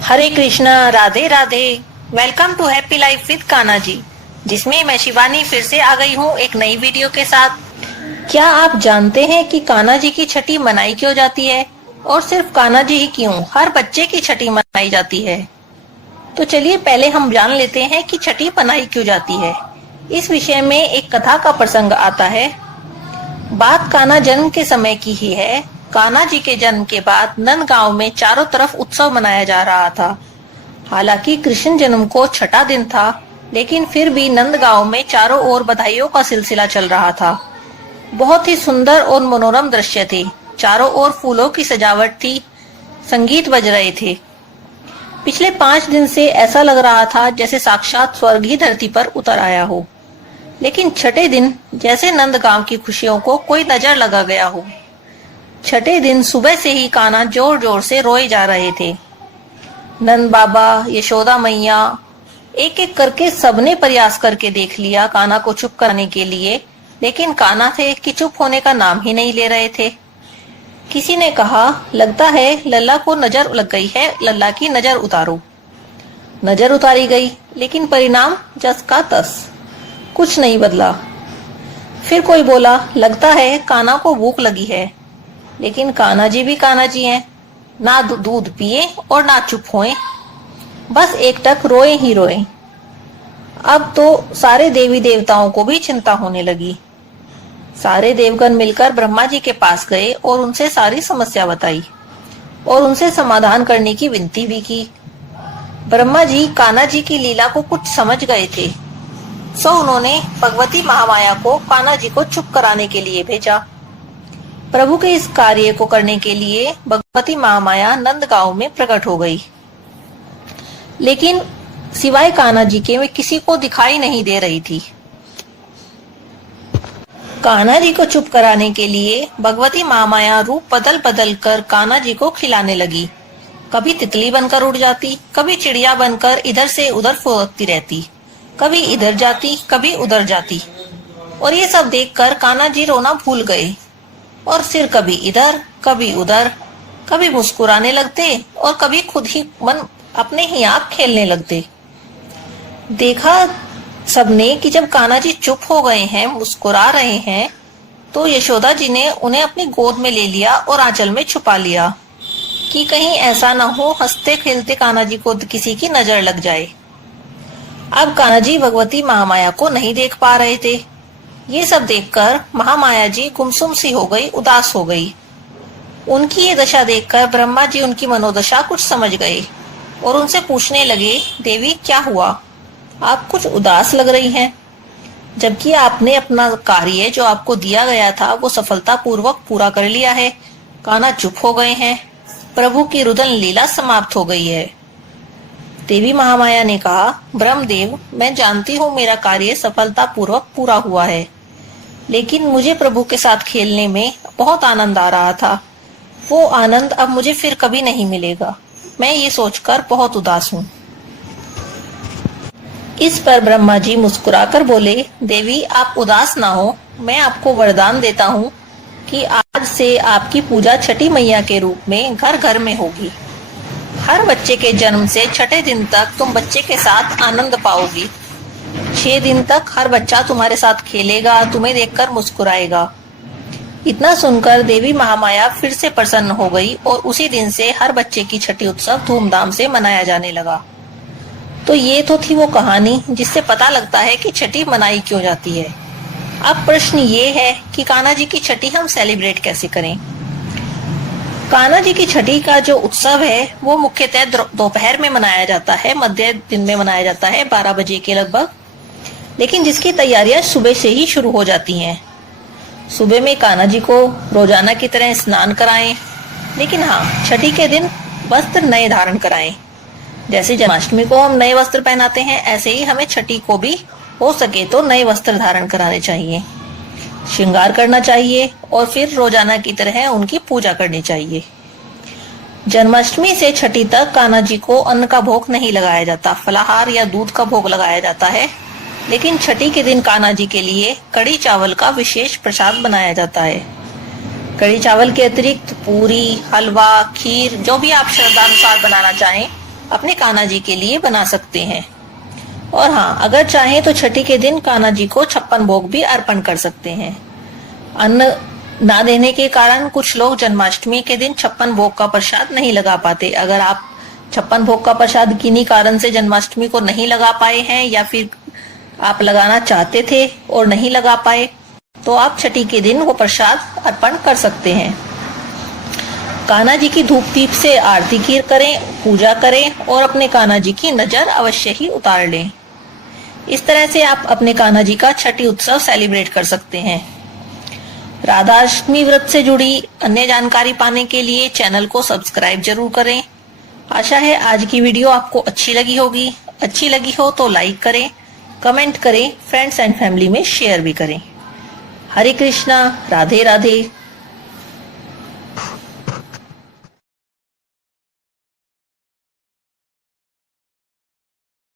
Hare Krishna, Radhe Radhe. Welcome to happy life with Kanha ji, जिसमें मैं शिवानी फिर से आ गई हूँ एक नई वीडियो के साथ। क्या आप जानते हैं कि कान्हा जी की छठी मनाई क्यों जाती है? और सिर्फ कान्हा जी ही क्यों, हर बच्चे की छठी मनाई जाती है। तो चलिए पहले हम जान लेते हैं कि छठी मनाई क्यों जाती है। इस विषय में एक कथा का प्रसंग आता है। बात कान्हा जन्म के समय की ही है। कान्हा जी के जन्म के बाद नंद गांव में चारों तरफ उत्सव मनाया जा रहा था। हालांकि कृष्ण जन्म को छठा दिन था, लेकिन फिर भी नंद गांव में चारों ओर बधाइयों का सिलसिला चल रहा था। बहुत ही सुंदर और मनोरम दृश्य थे। चारों ओर फूलों की सजावट थी, संगीत बज रहे थे। पिछले 5 दिन से ऐसा लग रहा था जैसे साक्षात स्वर्ग ही धरती पर उतर आया हो। लेकिन छठे दिन जैसे नंद गांव की खुशियों को कोई नजर लगा गया हो। छठे दिन सुबह से ही कान्हा जोर जोर से रोए जा रहे थे। नंद बाबा, यशोदा मैया, एक एक करके सबने प्रयास करके देख लिया कान्हा को चुप कराने के लिए, लेकिन कान्हा थे कि चुप होने का नाम ही नहीं ले रहे थे। किसी ने कहा, लगता है लल्ला को नजर लग गई है, लल्ला की नजर उतारो। नजर उतारी गई, लेकिन परिणाम जस का तस, कुछ नहीं बदला। फिर कोई बोला, लगता है कान्हा को भूख लगी है, लेकिन कान्हा जी भी कान्हा जी हैं, ना दूध पिए और ना चुप होए, बस एकटक रोए ही रोए। अब तो सारे देवी देवताओं को भी चिंता होने लगी। सारे देवगण मिलकर ब्रह्मा जी के पास गए और उनसे सारी समस्या बताई और उनसे समाधान करने की विनती भी की। ब्रह्मा जी कान्हा जी की लीला को कुछ समझ गए थे, सो उन्होंने भगवती महामाया को कान्हा जी को चुप कराने के लिए भेजा। प्रभु के इस कार्य को करने के लिए भगवती महामाया नंद गांव में प्रकट हो गई, लेकिन सिवाय कान्हा जी के वे किसी को दिखाई नहीं दे रही थी। कान्हा जी को चुप कराने के लिए भगवती महामाया रूप बदल बदल कर कान्हा जी को खिलाने लगी। कभी तितली बनकर उड़ जाती, कभी चिड़िया बनकर इधर से उधर फुदकती रहती, कभी इधर जाती कभी उधर जाती। और ये सब देखकर कान्हा जी रोना भूल गए और सिर कभी इधर कभी उधर, कभी मुस्कुराने लगते और कभी खुद ही मन अपने ही आप खेलने लगते। देखा सबने कि जब कान्हा जी चुप हो गए हैं, मुस्कुरा रहे हैं, तो यशोदा जी ने उन्हें अपनी गोद में ले लिया और आंचल में छुपा लिया कि कहीं ऐसा न हो हंसते खेलते कान्हा जी को किसी की नजर लग जाए। अब कान्हा जी भगवती महामाया को नहीं देख पा रहे थे। ये सब देखकर महामाया जी गुमसुम सी हो गई, उदास हो गई। उनकी ये दशा देखकर ब्रह्मा जी उनकी मनोदशा कुछ समझ गए और उनसे पूछने लगे, देवी क्या हुआ, आप कुछ उदास लग रही हैं, जबकि आपने अपना कार्य जो आपको दिया गया था वो सफलता पूर्वक पूरा कर लिया है। कान्हा चुप हो गए हैं, प्रभु की रुदन लीला समाप्त हो गई है। देवी महामाया ने कहा, ब्रह्मदेव, मैं जानती हूँ मेरा कार्य सफलता पूर्वक पूरा हुआ है, लेकिन मुझे प्रभु के साथ खेलने में बहुत आनंद आ रहा था। वो आनंद अब मुझे फिर कभी नहीं मिलेगा। मैं ये सोचकर बहुत उदास हूँ। इस पर ब्रह्मा जी मुस्कुराकर बोले, देवी आप उदास ना हो, मैं आपको वरदान देता हूँ कि आज से आपकी पूजा छठी मैया के रूप में घर घर में होगी। हर बच्चे के जन्म से छठे दिन तक तुम बच्चे के साथ आनंद पाओगी। 6 दिन तक हर बच्चा तुम्हारे साथ खेलेगा, तुम्हें देखकर मुस्कुराएगा। इतना सुनकर देवी महामाया फिर से प्रसन्न हो गई और उसी दिन से हर बच्चे की छठी उत्सव धूमधाम से मनाया जाने लगा। तो ये तो थी वो कहानी जिससे पता लगता है कि छठी मनाई क्यों जाती है। अब प्रश्न ये है कि कान्हा जी की छठी हम सेलिब्रेट कैसे करें। कान्हा जी की छठी का जो उत्सव है वो मुख्यतः दोपहर में मनाया जाता है, मध्य दिन में मनाया जाता है 12 बजे के लगभग, लेकिन जिसकी तैयारियां सुबह से ही शुरू हो जाती हैं। सुबह में कान्हा जी को रोजाना की तरह स्नान कराएं, लेकिन हाँ, छठी के दिन वस्त्र नए धारण कराएं। जैसे जन्माष्टमी को हम नए वस्त्र पहनाते हैं, ऐसे ही हमें छठी को भी हो सके तो नए वस्त्र धारण कराने चाहिए, श्रृंगार करना चाहिए और फिर रोजाना की तरह उनकी पूजा करनी चाहिए। जन्माष्टमी से छठी तक कान्हा जी को अन्न का भोग नहीं लगाया जाता, फलाहार या दूध का भोग लगाया जाता है, लेकिन छठी के दिन कान्हा जी के लिए कड़ी चावल का विशेष प्रसाद बनाया जाता है। कड़ी चावल के अतिरिक्त पूरी, हलवा, खीर, जो भी आप श्रद्धानुसार बनाना चाहें अपने कान्हा जी के लिए बना सकते हैं। और हाँ, अगर चाहें तो छठी के दिन कान्हा जी को 56 भोग भी अर्पण कर सकते हैं। अन्न ना देने के कारण कुछ लोग जन्माष्टमी के दिन 56 भोग का प्रसाद नहीं लगा पाते। अगर आप 56 भोग का प्रसाद किन्हीं कारण से जन्माष्टमी को नहीं लगा पाए हैं, या फिर आप लगाना चाहते थे और नहीं लगा पाए, तो आप छठी के दिन वो प्रसाद अर्पण कर सकते हैं। कान्हा जी की धूप दीप से आरती की करें, पूजा करें और अपने कान्हा जी की नजर अवश्य ही उतार लें। इस तरह से आप अपने कान्हा जी का छठी उत्सव सेलिब्रेट कर सकते हैं। राधाष्टमी व्रत से जुड़ी अन्य जानकारी पाने के लिए चैनल को सब्सक्राइब जरूर करें। आशा है आज की वीडियो आपको अच्छी लगी होगी। अच्छी लगी हो तो लाइक करें, कमेंट करें, फ्रेंड्स एंड फैमिली में शेयर भी करें। हरे कृष्णा, राधे राधे।